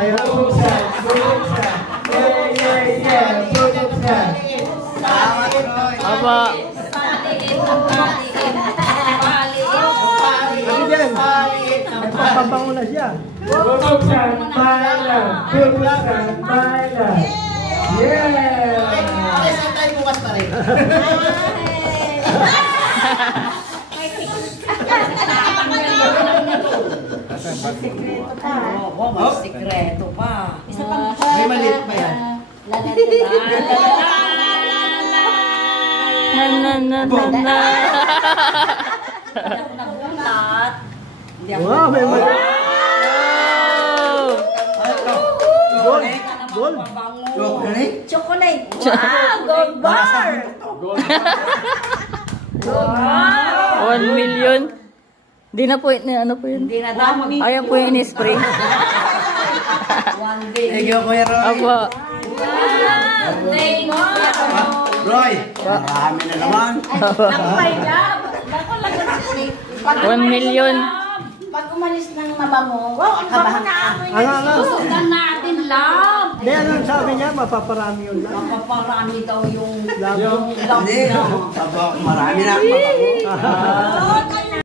Buksan. Buksan. Aba. Papabango na siya. Buksan. Pala. Buksan. Pala. Yeah! Okay, saan tayo bukas pa rin? Sikreto pa. Oo, may sikreto pa. Isa pang may maliit pa yan. Wow, may maliit. Gold. Chocolate. Wow, gold bar. Gold bar. 1 million. Di na po, ano po yun? Hindi na daw. Ayan po yung in-spray. 1 billion. Thank you, Kuya Roy. Aba. Thank you. Roy, marami na naman. Ako may love. Ako lang 1 million. Pag umalis ng mabango, wow, ang bango na amoy Ano? na. Susundan natin, love. Hindi, anong sabi niya? Mapaparami yun lang. Mapaparami daw yung Love. love Hindi, na. marami na. Oo, tayo